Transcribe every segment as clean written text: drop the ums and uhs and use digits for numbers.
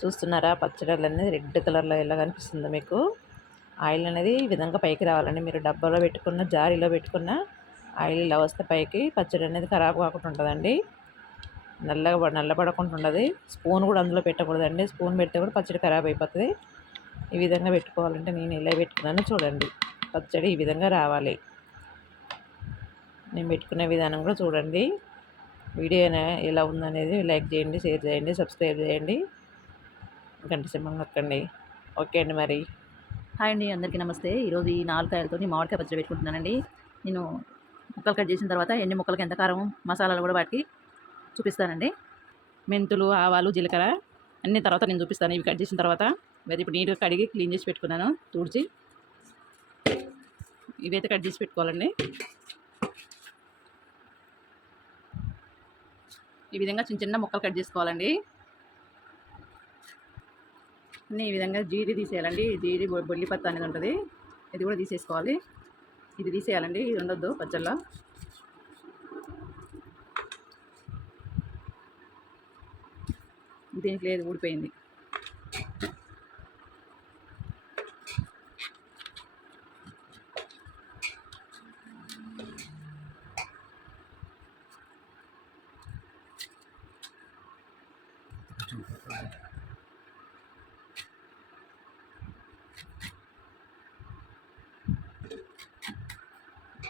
చూస్తున్నారా పచ్చడి అనేది రెడ్ కలర్లో ఎలా కనిపిస్తుందో మీకు. ఆయిల్ అనేది ఈ విధంగా పైకి రావాలండి. మీరు డబ్బాలో పెట్టుకున్న జారీలో పెట్టుకున్న ఆయిల్ ఇలా వస్తే పైకి పచ్చడి అనేది ఖరాబ్ కాకుండా ఉంటుందండి. నల్లబడకుండా ఉండదు. స్పూన్ కూడా అందులో పెట్టకూడదండి. స్పూన్ పెడితే కూడా పచ్చడి ఖరాబ్ అయిపోతుంది. ఈ విధంగా పెట్టుకోవాలంటే నేను ఇలా పెట్టుకున్నాను చూడండి. పచ్చడి ఈ విధంగా రావాలి. నేను పెట్టుకునే విధానం కూడా చూడండి. వీడియో ఎలా ఉందనేది లైక్ చేయండి, షేర్ చేయండి, సబ్స్క్రైబ్ చేయండి, గంట సింహం నొక్కండి. ఓకే అండి మరి. హాయ్ అండి, అందరికీ నమస్తే. ఈరోజు ఈ 4 కాయలతో మామిడికాయ పచ్చడి పెట్టుకుంటున్నానండి. నేను ముక్కలు కట్ చేసిన తర్వాత ఎన్ని ముక్కలకి ఎంత కారం మసాలాలు కూడా వాటికి చూపిస్తానండి. మెంతులు, ఆవాలు, జీలకర్ర అన్ని తర్వాత నేను చూపిస్తాను. ఇవి కట్ చేసిన తర్వాత ఇప్పుడు నీట్గా కడిగి క్లీన్ చేసి పెట్టుకున్నాను, తుడిచి. ఇవైతే కట్ చేసి పెట్టుకోవాలండి. ఈ విధంగా చిన్న చిన్న ముక్కలు కట్ చేసుకోవాలండి. అన్నీ ఈ విధంగా జీడి తీసేయాలండి. జీడి బొల్లిపత్త అనేది ఉంటుంది, ఇది కూడా తీసేసుకోవాలి. ఇది తీసేయాలండి, ఇది ఉండొద్దు పచ్చళ్ళలో. దీనికి లేదు, ఊడిపోయింది.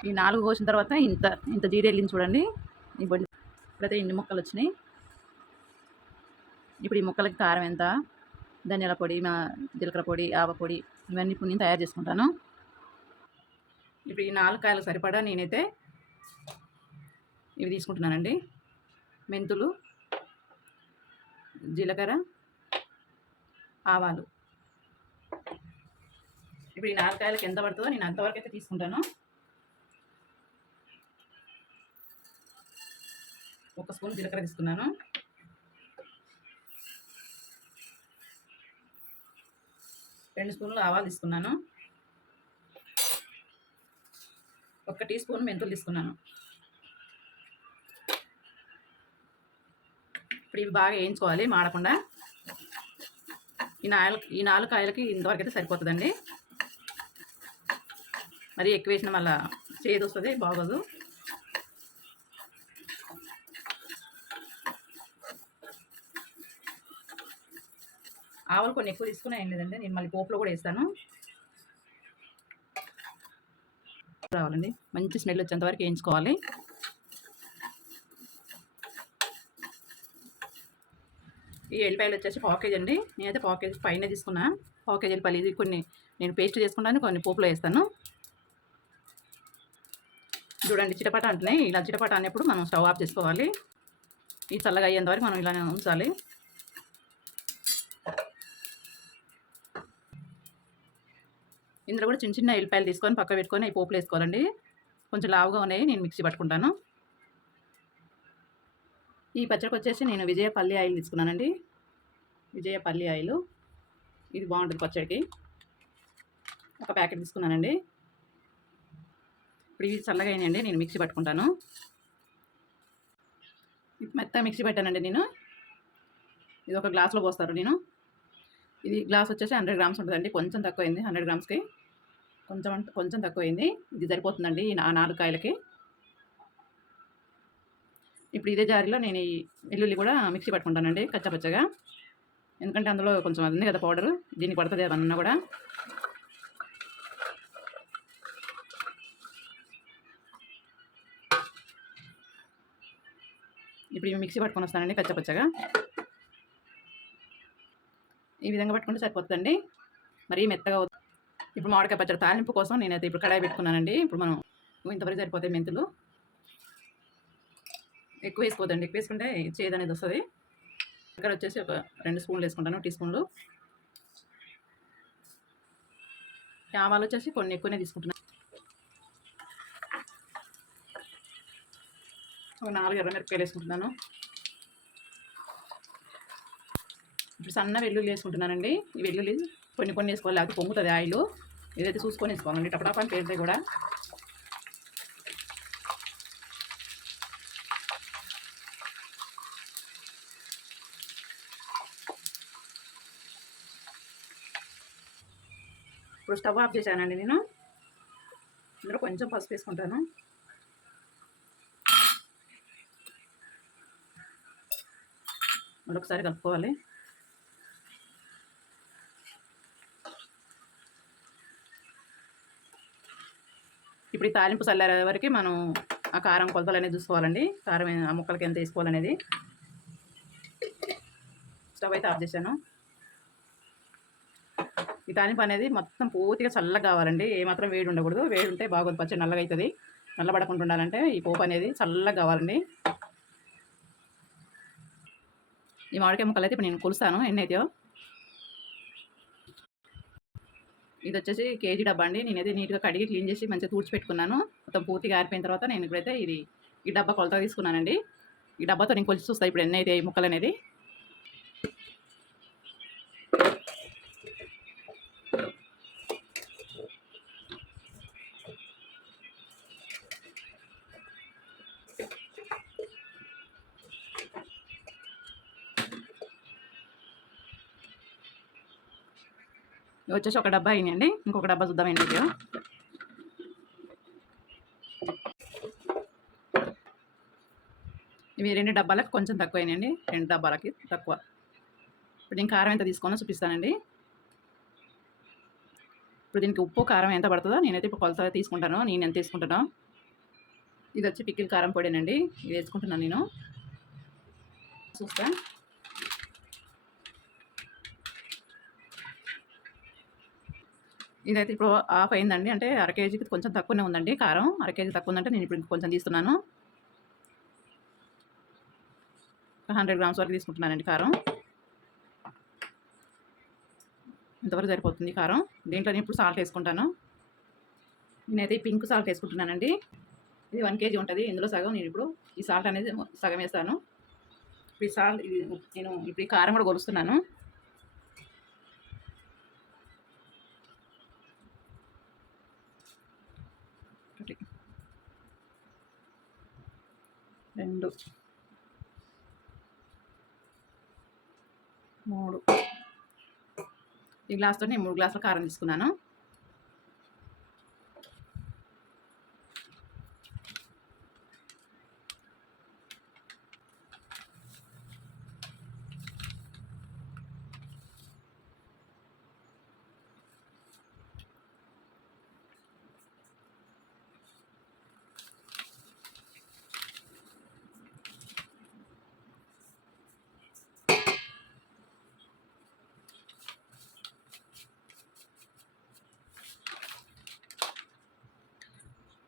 ఈ 4 కోసిన తర్వాత ఇంత ఇంత జీడి వెళ్ళింది చూడండి. ఈ బొల్లి ఇప్పుడైతే ఇన్ని ముక్కలు వచ్చినాయి. ఇప్పుడు ఈ ముక్కలకి కారం ఎంత, ధనియాల పొడి, జీలకర్ర పొడి, ఆవ పొడి, ఇవన్నీ ఇప్పుడు నేను తయారు చేసుకుంటాను. ఇప్పుడు ఈ 4 కాయలకు సరిపడా నేనైతే ఇవి తీసుకుంటున్నానండి. మెంతులు, జీలకర్ర, ఆవాలు. ఇప్పుడు ఈ 4 కాయలకు ఎంత పడుతుందో నేను అంతవరకు అయితే తీసుకుంటాను. 1 స్పూన్ జీలకర్ర తీసుకున్నాను. 2 స్పూన్లు ఆవాలు తీసుకున్నాను. 1 టీ స్పూన్ మెంతులు తీసుకున్నాను. ఇప్పుడు ఇవి బాగా వేయించుకోవాలి మాడకుండా. ఈ 4 కాయలకి ఇంతవరకు అయితే సరిపోతుందండి. మరి ఎక్కువ వేసిన మళ్ళీ చేదు వస్తుంది, బాగోదు. ఆవులు కొన్ని ఎక్కువ తీసుకున్నా ఏం లేదండి, నేను మళ్ళీ పోపులో కూడా వేస్తాను. రావాలండి, మంచి స్మెల్ వచ్చేంత వరకు వేయించుకోవాలి. ఈ ఎల్లిపాయలు వచ్చేసి 1/2 కేజీ అండి. నేనైతే 1/2 కేజీ పైన తీసుకున్నా. 1/2 కేజీ ఎల్లిపాయలు. ఇది కొన్ని నేను పేస్ట్ చేసుకుంటాను, కొన్ని పోపులో వేస్తాను. చూడండి, చిటపట అంటున్నాయి. ఇలా చిటపట అనేప్పుడు మనం స్టవ్ ఆఫ్ చేసుకోవాలి. ఈ చల్లగా అయ్యేంత వరకు మనం ఇలానే ఉంచాలి. ఇందులో కూడా చిన్న చిన్న ఎల్లిపాయలు తీసుకొని పక్క పెట్టుకొని అవి పోపులు వేసుకోవాలండి. కొంచెం లావుగా ఉన్నాయి, నేను మిక్సీ పట్టుకుంటాను. ఈ పచ్చడికి వచ్చేసి నేను విజయపల్లి ఆయిల్ తీసుకున్నానండి. విజయపల్లి ఆయిల్ ఇది బాగుంటుంది పచ్చడికి. 1 ప్యాకెట్ తీసుకున్నానండి. ఇప్పుడు ఇవి చల్లగా అయినాయండి, నేను మిక్సీ పట్టుకుంటాను. మెత్తగా మిక్సీ పెట్టానండి నేను. ఇది 1 గ్లాస్లో పోస్తారు. ఇది గ్లాస్ వచ్చేసి 100 గ్రామ్స్ ఉంటుందండి. కొంచెం తక్కువైంది, 100 గ్రామ్స్కి కొంచెం తక్కువైంది. ఇది సరిపోతుందండి ఆ 4 కాయలకి. ఇప్పుడు ఇదే జారీలో నేను ఈ వెల్లుల్లి కూడా మిక్సీ పట్టుకుంటానండి కచ్చపచ్చగా. ఎందుకంటే అందులో కొంచెం అది ఉంది కదా పౌడరు, దీనికి పడుతుంది అవన్నీ కూడా. ఇప్పుడు ఇవి మిక్సీ పట్టుకొని వస్తానండి కచ్చపచ్చగా. ఈ విధంగా పట్టుకుంటే సరిపోతుందండి, మరీ మెత్తగా. ఇప్పుడు మామిడికాయ పచ్చడి తాలింపు కోసం నేనైతే ఇప్పుడు కడాయి పెట్టుకున్నానండి. ఇప్పుడు మనం ఇంతవరకు సరిపోతాయి. మెంతులు ఎక్కువ వేసుకోవద్దండి, ఎక్కువ వేసుకుంటే చేదు అనేది వస్తుంది. ఇక్కడ వచ్చేసి 2 స్పూన్లు వేసుకుంటాను, టీ స్పూన్లు. ఆవాలు వచ్చేసి కొన్ని ఎక్కువనే తీసుకుంటున్నాను. 4 ఎర్రమిరపకాయలు వేసుకుంటున్నాను. ఇప్పుడు సన్న వెల్లుల్లి వేసుకుంటున్నానండి. ఈ వెల్లుల్లి కొన్ని వేసుకోవాలి, లేకపోతే పొంగుతుంది ఆయిల్. ఏదైతే చూసుకొని వేసుకోవాలండి, టపటపని పేరుతాయి కూడా. ఇప్పుడు స్టవ్ ఆఫ్ చేశానండి నేను. ఇందులో కొంచెం పసుపు వేసుకుంటాను. మరొకసారి కలుపుకోవాలి. ఇప్పుడు ఈ తాలింపు చల్లారే వరకు మనం ఆ కారం కొలతలు అనేది చూసుకోవాలండి. కారం ఆ ముక్కలకి ఎంత వేసుకోవాలనేది. స్టవ్ అయితే ఆఫ్ చేశాను. ఈ తాలింపు అనేది మొత్తం పూర్తిగా చల్లగా కావాలండి. ఏమాత్రం వేడి ఉండకూడదు. వేడి ఉంటే బాగోదు, పచ్చడి నల్లగా అవుతుంది. నల్లబడకుండా ఉండాలంటే ఈ పోపు అనేది చల్లగా కావాలండి. ఈ మామిడికాయ ముక్కలు అయితే ఇప్పుడు నేను కొలుస్తాను ఎన్ని అవుతాయో. ఇది వచ్చేసి కేజీ డబ్బా అండి. నేనైతే నీట్గా కడిగి క్లీన్ చేసి మంచిగా తుడిచిపెట్టుకున్నాను. మొత్తం పూర్తిగా ఆరిపోయిన తర్వాత నేను ఇప్పుడైతే ఈ డబ్బా కొలత తీసుకున్నానండి. ఈ డబ్బాతో నేను కొలిచి చూస్తాను ఇప్పుడు ఎన్ని అయితే ఈ ముక్కలు అనేది. ఇవి వచ్చేసి ఒక డబ్బా అయినాయండి. ఇంకొక డబ్బా చూద్దాం ఏంటి. ఇవి 2 డబ్బాలకు కొంచెం తక్కువ అయినాయండి. 2 డబ్బాలకి తక్కువ. ఇప్పుడు నేను కారం ఎంత తీసుకోనో చూపిస్తానండి. ఇప్పుడు దీనికి ఉప్పు కారం ఎంత పడుతుందో నేనైతే ఇప్పుడు కొలత తీసుకుంటాను. నేను ఎంత తీసుకుంటానో. ఇది వచ్చి పిక్కిల్ కారం పొడేనండి. ఇది వేసుకుంటున్నాను నేను. చూస్తా. ఇదైతే ఇప్పుడు ఆఫ్ అయిందండి. అంటే అర కేజీకి కొంచెం తక్కువనే ఉందండి కారం. అర కేజీ తక్కువ ఉందంటే నేను ఇప్పుడు కొంచెం తీస్తున్నాను. 100 గ్రామ్స్ వరకు తీసుకుంటున్నానండి కారం. ఇంతవరకు సరిపోతుంది కారం. దీంట్లో నేను ఇప్పుడు సాల్ట్ వేసుకుంటాను. నేనైతే పింక్ సాల్ట్ వేసుకుంటున్నానండి. ఇది 1 కేజీ ఉంటుంది. ఇందులో సగం నేను ఇప్పుడు ఈ సాల్ట్ అనేది సగం వేస్తాను. ఇప్పుడు ఈ సాల్ట్ నేను ఇప్పుడు ఈ కారం కూడా కొలుస్తున్నాను. ఒకటి, 2, 3. ఈ గ్లాస్తో నేను 3 గ్లాసుల కారం తీసుకున్నాను.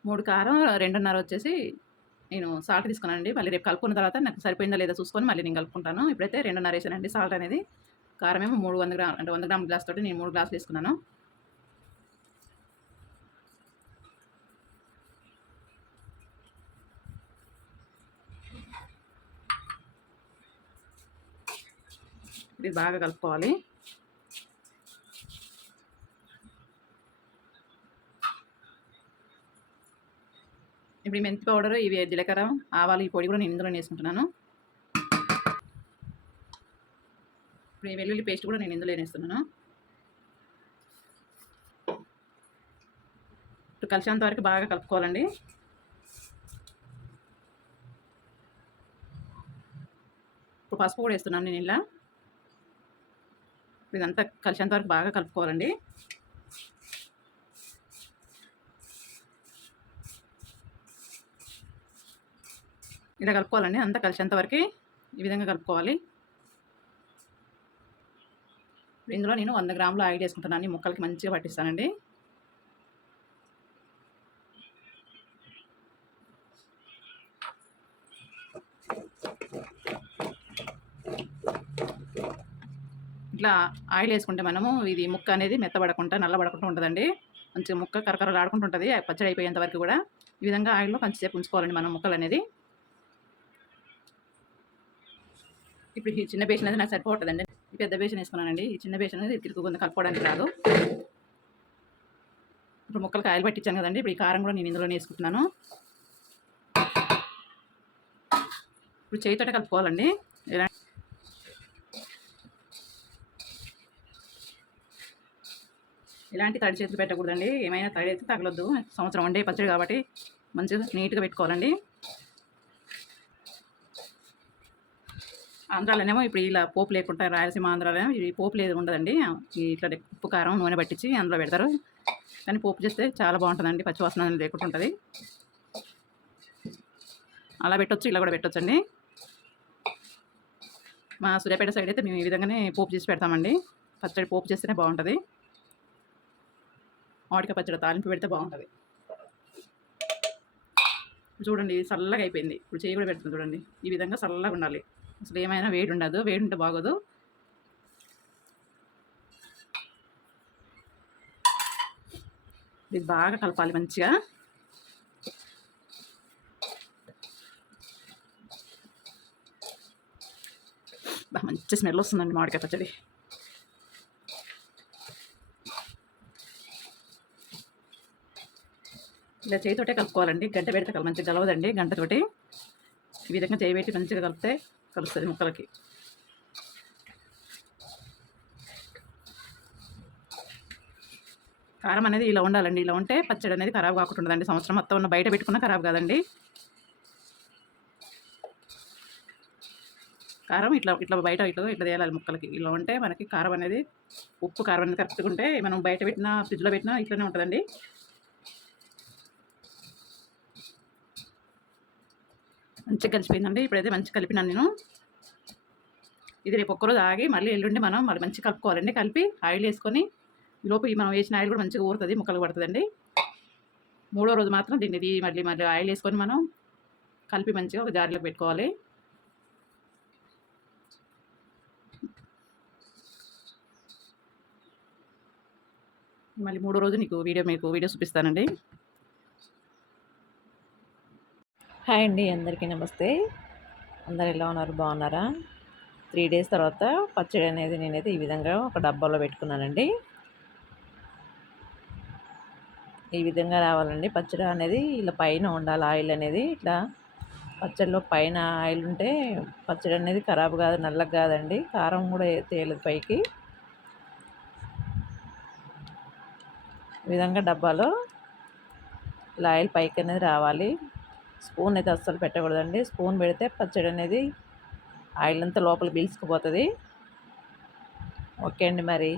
మూడు కారం 2.5 వచ్చేసి నేను సాల్ట్ తీసుకున్నానండి. మళ్ళీ రేపు కలుపుకున్న తర్వాత నాకు సరిపోయిందా లేదా చూసుకొని మళ్ళీ నేను కలుపుకుంటాను. ఇప్పుడైతే 2.5 వేసానండి సాల్ట్ అనేది. కారం ఏమో 300 గ్రాములు అంటే 100 గ్రాముల గ్లాస్ తోటి నేను 3 గ్లాసులు తీసుకున్నాను. ఇది బాగా కలుపుకోవాలి. ఇప్పుడు ఈ మెంతి పౌడర్, ఇవి జీలకర్ర, ఆవాలు, ఈ పొడి కూడా నేను ఇందులో వేసుకుంటున్నాను. ఇప్పుడు ఈ వెల్లుల్లి పేస్ట్ కూడా నేను ఇందులో వేస్తున్నాను. ఇప్పుడు కలిసేంత వరకు బాగా కలుపుకోవాలండి. ఇప్పుడు పసుపు కూడా వేస్తున్నాను నేను ఇలా. ఇదంతా కలిసేంత వరకు బాగా కలుపుకోవాలండి. ఇలా కలుపుకోవాలండి. అంతా కలిసేంత వరకు ఈ విధంగా కలుపుకోవాలి. ఇందులో నేను 100 గ్రాములు ఆయిల్ వేసుకుంటున్నాను. ఈ ముక్కలకి మంచిగా పట్టిస్తానండి. ఇట్లా ఆయిల్ వేసుకుంటే మనము ఇది ముక్క అనేది మెత్తబడకుండా నల్లబడకుండా ఉంటుందండి. మంచిగా ముక్క కరకరలాడుకుంటూ ఉంటుంది పచ్చడి అయిపోయేంత వరకు కూడా. ఈ విధంగా ఆయిల్లో కొంచెంసేపు ఉంచుకోవాలండి మనం ముక్కలు అనేది. ఇప్పుడు ఈ చిన్న బేషన్ అనేది నాకు సరిపోతుందండి. ఈ పెద్ద బేషన్ వేసుకున్నానండి. ఈ చిన్న బేషన్ అనేది తిరుగుకుండా కలుపుకోవడానికి రాదు. ఇప్పుడు ముక్కలకి ఆయిల్ పట్టించాను కదండి. ఇప్పుడు ఈ కారం కూడా నేను ఇందులోనే వేసుకుంటున్నాను. ఇప్పుడు చేయితోటే కలుపుకోవాలండి. ఇలాంటి తడి చేతులు పెట్టకూడదండి. ఏమైనా తడి అయితే తగలొద్దు. సంవత్సరం వండే పచ్చడి కాబట్టి మంచిగా నీట్గా పెట్టుకోవాలండి. ఆంధ్రాలోనేమో ఇప్పుడు ఇలా పోపు లేకుండా, రాయలసీమ ఆంధ్రాలో ఇది పోపు లేదు ఉండదండి. ఇట్లా ఉప్పు కారం నూనె పట్టించి అందులో పెడతారు. కానీ పోపు చేస్తే చాలా బాగుంటుందండి. పచ్చివాసన అనేది లేకుండా ఉంటుంది. అలా పెట్టొచ్చు, ఇలా కూడా పెట్టొచ్చండి. మా సూర్యాపేట సైడ్ అయితే మేము ఈ విధంగానే పోపు చేసి పెడతామండి. పచ్చడి పోపు చేస్తేనే బాగుంటుంది. మామిడికాయ పచ్చడి తాలింపు పెడితే బాగుంటుంది. చూడండి చల్లగా అయిపోయింది. ఇప్పుడు చేయి కూడా పెడుతుంది చూడండి. ఈ విధంగా చల్లగా ఉండాలి. అసలు ఏమైనా వేడి ఉండదు. వేడి ఉంటే బాగోదు. ఇది బాగా కలపాలి మంచిగా. మంచి స్మెల్ వస్తుందండి మామిడికాయ పచ్చడి. ఇలా చేయితోటే కలుపుకోవాలండి. గంట పెడితే మంచిగా కలవదండి. గంటతోటి ఈ విధంగా చేయి పెట్టి మంచిగా కలిపితే కలుస్తుంది ముక్కలకి. కారం అనేది ఇలా ఉండాలండి. ఇలా ఉంటే పచ్చడి అనేది ఖరాబ్ కాకుండా ఉంటుందండి. సంవత్సరం మొత్తం ఉన్న బయట పెట్టుకున్న ఖరాబ్ కాదండి. కారం ఇట్లా ఇట్లా బయట ఇట్లా తేలాలి ముక్కలకి. ఇలా ఉంటే మనకి కారం అనేది ఉప్పు కారం అనేది కరెక్ట్గా ఉంటే మనం బయట పెట్టినా ఫ్రిడ్జ్లో పెట్టినా ఇట్లనే ఉంటుందండి. మంచిగా కలిసిపోయిందండి. ఇప్పుడైతే మంచిగా కలిపినాను నేను. ఇది రేపు ఒక్కరోజు ఆగి మళ్ళీ ఎల్లుండి మనం మళ్ళీ మంచిగా కలుపుకోవాలండి. కలిపి ఆయిల్ వేసుకొని లోపు మనం వేసిన ఆయిల్ కూడా మంచిగా ఊరుతుంది, ముక్కలు పడుతుందండి. మూడో రోజు మాత్రం దీన్ని మళ్ళీ ఆయిల్ వేసుకొని మనం కలిపి మంచిగా ఒక జారీలోకి పెట్టుకోవాలి. మళ్ళీ మూడో రోజు మీకు వీడియో చూపిస్తానండి. హాయ్ అండి, అందరికీ నమస్తే. అందరు ఎలా ఉన్నారు, బాగున్నారా? 3 డేస్ తర్వాత పచ్చడి అనేది నేనైతే ఈ విధంగా ఒక డబ్బాలో పెట్టుకున్నానండి. ఈ విధంగా రావాలండి పచ్చడి అనేది. ఇలా పైన ఉండాలి ఆయిల్ అనేది. ఇట్లా పచ్చడిలో పైన ఆయిల్ ఉంటే పచ్చడి అనేది ఖరాబ్ కాదు, నల్లగా కాదండి. కారం కూడా తేలదు పైకి. ఈ విధంగా డబ్బాలో ఇలా ఆయిల్ పైకి అనేది రావాలి. స్పూన్ అయితే అస్సలు పెట్టకూడదండి. స్పూన్ పెడితే పచ్చడి అనేది ఆయిల్ అంతా లోపల పీల్చుకుపోతుంది. ఓకే అండి మరి.